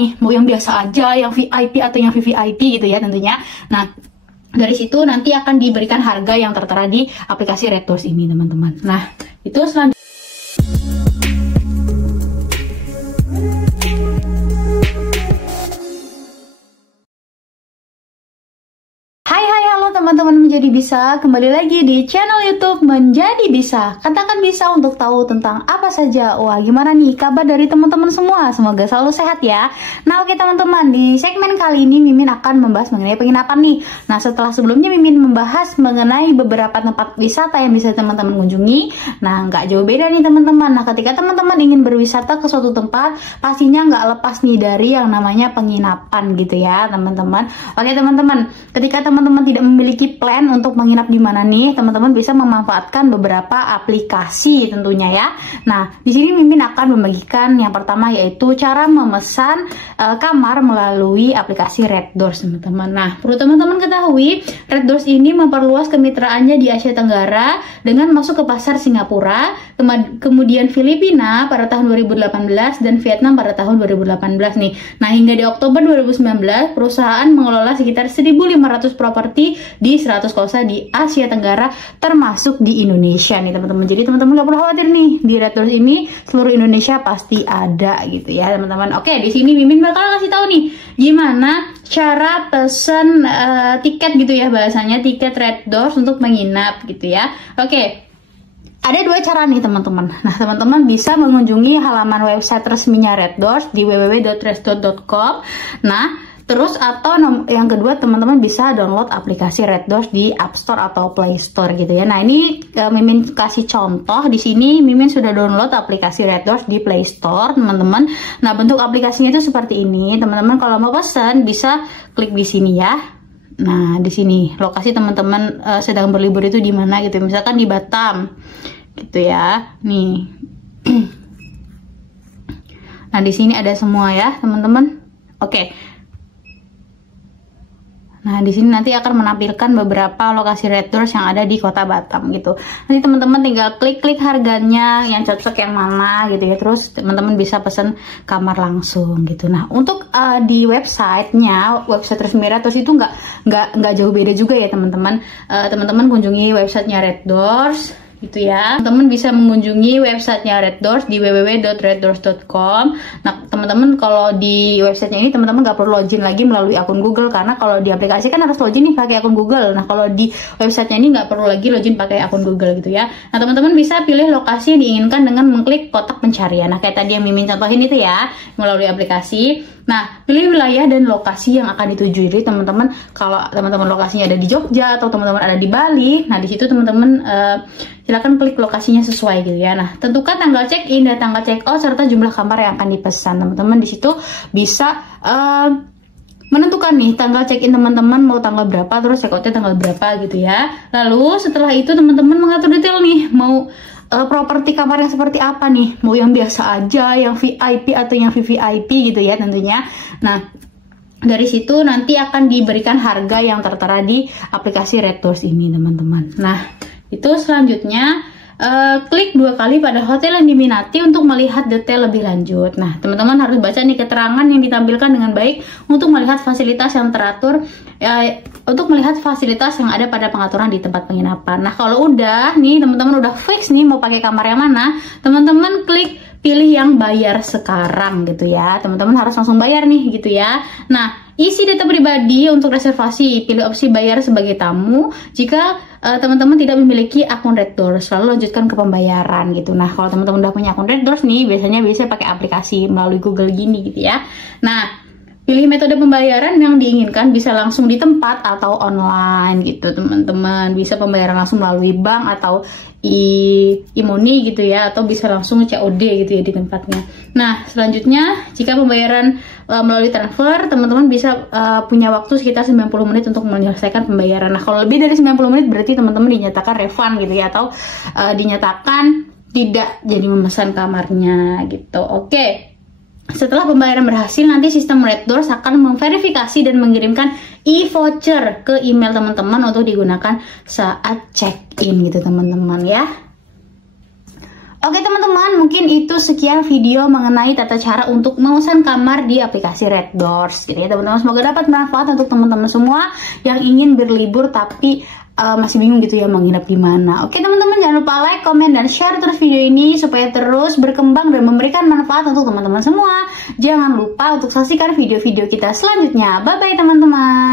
nih, mau yang biasa aja, yang VIP atau yang VVIP gitu ya tentunya. Nah, dari situ nanti akan diberikan harga yang tertera di aplikasi Red Doors ini teman-teman. Nah, itu selanjutnya. Teman-teman menjadi bisa, kembali lagi di channel YouTube Menjadi Bisa. Katakan bisa untuk tahu tentang apa saja. Wah, gimana nih kabar dari teman-teman semua? Semoga selalu sehat ya. Nah, oke teman-teman, di segmen kali ini Mimin akan membahas mengenai penginapan nih. Nah, setelah sebelumnya Mimin membahas mengenai beberapa tempat wisata yang bisa teman-teman kunjungi. Nah, nggak jauh beda nih teman-teman. Nah, ketika teman-teman ingin berwisata ke suatu tempat, pastinya nggak lepas nih dari yang namanya penginapan gitu ya teman-teman. Oke teman-teman, ketika teman-teman tidak memiliki plan untuk menginap di mana nih, teman-teman bisa memanfaatkan beberapa aplikasi tentunya ya. Nah, di sini Mimin akan membagikan yang pertama yaitu cara memesan kamar melalui aplikasi Red Doors teman-teman. Nah, perlu teman-teman ketahui, Red Doors ini memperluas kemitraannya di Asia Tenggara dengan masuk ke pasar Singapura, kemudian Filipina pada tahun 2018 dan Vietnam pada tahun 2018 nih. Nah, hingga di Oktober 2019 perusahaan mengelola sekitar 1.500 properti di 100 kota di Asia Tenggara termasuk di Indonesia nih teman-teman. Jadi teman-teman gak perlu khawatir nih, di Red Doors ini seluruh Indonesia pasti ada gitu ya teman-teman. Oke, di sini Mimin bakal kasih tahu nih gimana cara pesen tiket gitu ya, bahasanya tiket Red Doors untuk menginap gitu ya. Oke, ada dua cara nih teman-teman. Nah, teman-teman bisa mengunjungi halaman website resminya Red Doors di www.reddoors.com. Nah, terus atau yang kedua teman-teman bisa download aplikasi Red Doors di App Store atau Play Store gitu ya. Nah, ini Mimin kasih contoh di sini. Mimin sudah download aplikasi Red Doors di Play Store teman-teman. Nah, bentuk aplikasinya itu seperti ini. Teman-teman kalau mau pesan bisa klik di sini ya. Nah, di sini lokasi teman-teman sedang berlibur itu di mana gitu. Misalkan di Batam gitu ya. Nih. Nah, di sini ada semua ya, teman-teman. Oke. Nah, di sini nanti akan menampilkan beberapa lokasi Red Doors yang ada di Kota Batam gitu. Nanti teman-teman tinggal klik-klik harganya yang cocok yang mana gitu ya. Terus teman-teman bisa pesan kamar langsung gitu. Nah, untuk di websitenya, website resmi Red Doors itu nggak jauh beda juga ya teman-teman. Teman-teman kunjungi websitenya Red Doors gitu ya. Teman-teman bisa mengunjungi websitenya Red Doors di www.reddoors.com. Nah, teman-teman kalau di websitenya ini teman-teman nggak perlu login lagi melalui akun Google, karena kalau di aplikasi kan harus login nih pakai akun Google. Nah, kalau di websitenya ini nggak perlu lagi login pakai akun Google gitu ya. Nah, teman-teman bisa pilih lokasi yang diinginkan dengan mengklik kotak pencarian. Nah, kayak tadi yang Mimin contohin itu ya, melalui aplikasi. Nah, pilih wilayah dan lokasi yang akan dituju. Jadi teman-teman, kalau teman-teman lokasinya ada di Jogja atau teman-teman ada di Bali, nah di situ teman-teman silakan klik lokasinya sesuai gitu ya. Nah, tentukan tanggal check-in dan tanggal check-out serta jumlah kamar yang akan dipesan. Teman-teman di situ bisa menentukan nih tanggal check-in teman-teman mau tanggal berapa, terus check-outnya tanggal berapa gitu ya. Lalu setelah itu teman-teman mengatur detail nih mau properti kamar yang seperti apa nih, mau yang biasa aja, yang VIP atau yang VVIP gitu ya tentunya. Nah, dari situ nanti akan diberikan harga yang tertera di aplikasi Red Doors ini teman-teman. Nah, itu selanjutnya klik 2 kali pada hotel yang diminati untuk melihat detail lebih lanjut. Nah, teman-teman harus baca nih keterangan yang ditampilkan dengan baik untuk melihat fasilitas yang teratur, untuk melihat fasilitas yang ada pada pengaturan di tempat penginapan. Nah, kalau udah nih teman-teman udah fix nih mau pakai kamar yang mana, teman-teman klik pilih yang bayar sekarang gitu ya. Teman-teman harus langsung bayar nih gitu ya. Nah, isi data pribadi untuk reservasi, pilih opsi bayar sebagai tamu jika teman-teman tidak memiliki akun Red Doors, lalu lanjutkan ke pembayaran gitu. Nah, kalau teman-teman udah punya akun Red Doors nih, biasanya bisa pakai aplikasi melalui Google gini gitu ya. Nah, pilih metode pembayaran yang diinginkan, bisa langsung di tempat atau online gitu teman-teman. Bisa pembayaran langsung melalui bank atau e-money gitu ya, atau bisa langsung COD gitu ya di tempatnya. Nah, selanjutnya jika pembayaran melalui transfer, teman-teman bisa punya waktu sekitar 90 menit untuk menyelesaikan pembayaran. Nah, kalau lebih dari 90 menit berarti teman-teman dinyatakan refund gitu ya, atau dinyatakan tidak jadi memesan kamarnya gitu. Oke. Setelah pembayaran berhasil, nanti sistem Red Doors akan memverifikasi dan mengirimkan e-voucher ke email teman-teman untuk digunakan saat check-in gitu teman-teman ya. Oke teman-teman, mungkin itu sekian video mengenai tata cara untuk memesan kamar di aplikasi Red Doors gitu ya teman-teman. Semoga dapat bermanfaat untuk teman-teman semua yang ingin berlibur tapi masih bingung gitu ya mau nginep di mana. Oke teman-teman, jangan lupa like, komen, dan share terus video ini supaya terus berkembang dan memberikan manfaat untuk teman-teman semua. Jangan lupa untuk saksikan video-video kita selanjutnya. Bye-bye teman-teman.